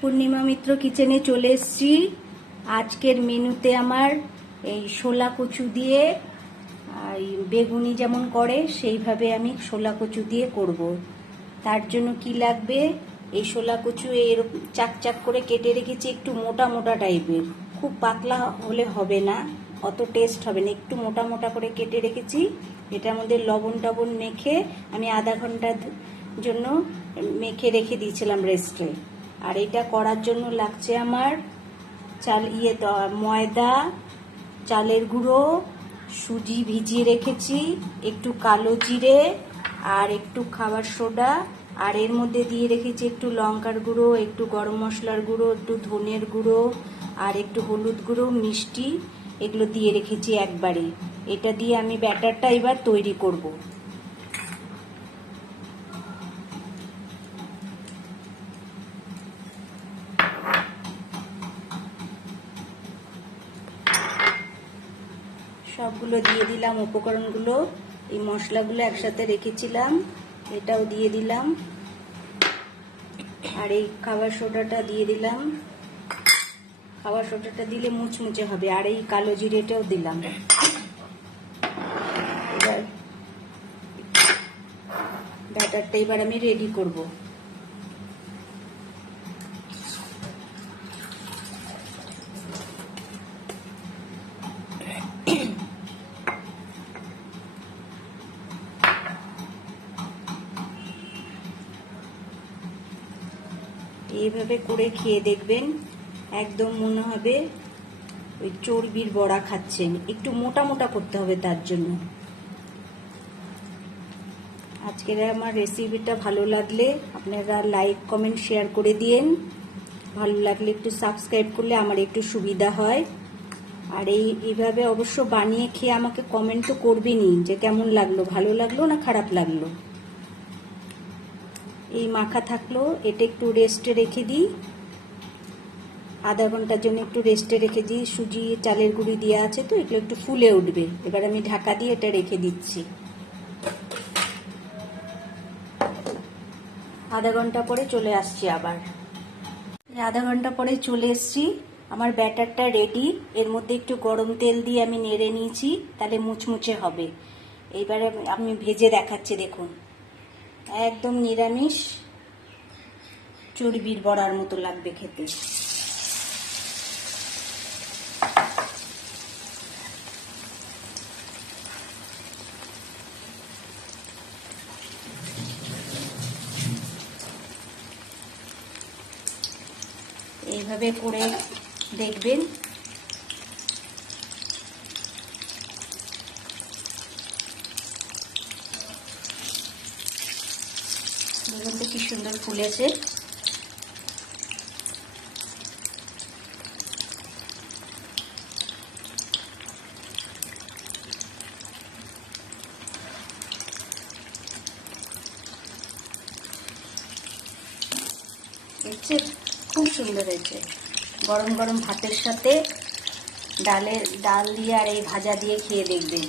পূর্ণিমা মিত্র কিচেনে চলে এসেছি। আজকের মেনুতে আমার এই শোলা কচু দিয়ে বেগুনি যেমন করে সেইভাবে আমি শোলা কচু দিয়ে করব। তার জন্য কি লাগবে, এই শোলা কচু এরকম চাক চাক করে কেটে রেখেছি, একটু মোটা মোটা টাইপের, খুব পাতলা হলে হবে না, অত টেস্ট হবে না, একটু মোটা মোটা করে কেটে রেখেছি। এটার মধ্যে লবণ টবণ মেখে আমি আধা ঘন্টার জন্য মেখে রেখে দিয়েছিলাম রেস্টে। আর এটা করার জন্য লাগছে আমার ময়দা, চালের গুঁড়ো, সুজি ভিজিয়ে রেখেছি, একটু কালো জিরে আর একটু খাবার সোডা, আর এর মধ্যে দিয়ে রেখেছি একটু লঙ্কার গুঁড়ো, একটু গরম মশলার গুঁড়ো, একটু ধনের গুঁড়ো আর একটু হলুদ গুঁড়ো, মিষ্টি, এগুলো দিয়ে রেখেছি একবারে। এটা দিয়ে আমি ব্যাটারটা এবার তৈরি করব। সবগুলো দিয়ে দিলাম উপকরণগুলো, এই মশলাগুলো একসাথে রেখেছিলাম, এটাও দিয়ে দিলাম, আর এই খাবার সোডাটা দিয়ে দিলাম। খাবার সোডাটা দিলে মুচমুচে হবে, আর এই কালো জিরেটাও দিলাম। এবার ব্যাটারটা এবার আমি রেডি করব। এইভাবে করে খেয়ে দেখবেন, একদম মনে হবে ওই চর্বির বড়া খাচ্ছেন। একটু মোটা মোটা করতে হবে, তার জন্য। আজকের আমার রেসিপিটা ভালো লাগলে আপনারা লাইক কমেন্ট শেয়ার করে দিন। ভালো লাগলে একটু সাবস্ক্রাইব করলে আমার একটু সুবিধা হয়। আর এইভাবে অবশ্য বানিয়ে খেয়ে আমাকে কমেন্ট তো করবেনই যে কেমন লাগলো, ভালো লাগলো না খারাপ লাগলো। এই মাখা থাকলো, এটা একটু রেস্টে রেখে দিই, আধা ঘন্টার জন্য একটু রেস্টে রেখে দিই। সুজি চালের গুঁড়ি দেওয়া আছে তো, এগুলো একটু ফুলে উঠবে। এবার আমি ঢাকা দিয়ে এটা রেখে দিচ্ছি। আধা ঘন্টা পরে চলে আসছি আবার। আধা ঘন্টা পরে চলে এসছি, আমার ব্যাটারটা রেডি। এর মধ্যে একটু গরম তেল দিয়ে আমি নেড়ে নিয়েছি, তাহলে মুচমুচে হবে। এইবারে আমি ভেজে দেখাচ্ছি, দেখুন, একদম নিরামিষ চর্বির বড়ার মতো লাগবে খেতে। এইভাবে করে দেখবেন, দেখুন তো কি সুন্দর ফুলেছে। দেখছেন, খুব সুন্দর হয়েছে। গরম গরম ভাতের সাথে ডাল দিয়ে আর এই ভাজা দিয়ে খেয়ে দেখবেন।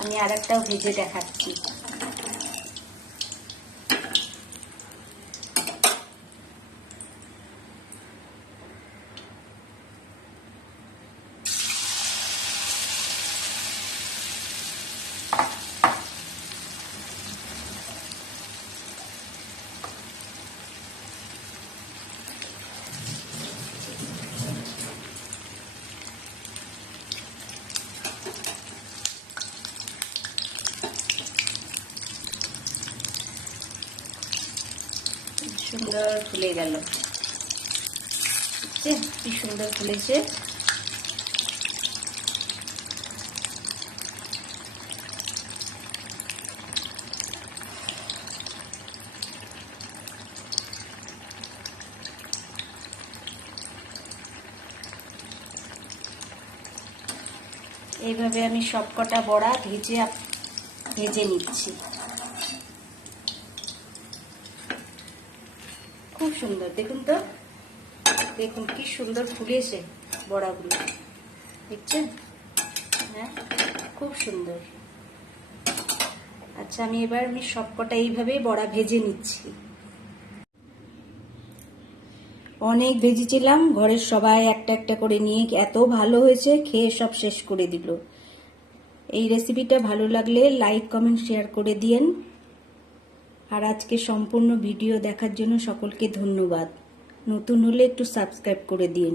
আমি আর একটাও ভেজে দেখাচ্ছি। সুন্দর ফুলে গেল, কি সুন্দর ফুলেছে। এইভাবে আমি সবকটা বড়া ভেজে নিচ্ছি। খুব সুন্দর, দেখুন তো, দেখুন কি সুন্দর ফুলেছে বড়াগুলো, দেখছেন? হ্যাঁ, খুব সুন্দর। আর আচ্ছা, আমি সবকটা এইভাবেই বড়া ভেজে নিচ্ছি। অনেক ভেজেছিলাম, ঘরের সবাই একটা একটা করে নিয়ে এত ভালো হয়েছে, খেয়ে সব শেষ করে দিল। এই রেসিপিটা ভালো লাগলে লাইক, কমেন্ট, শেয়ার করে দিয়েন। আর আজকে সম্পূর্ণ ভিডিও দেখার জন্য সকলকে ধন্যবাদ। নতুন হলে একটু সাবস্ক্রাইব করে দিন।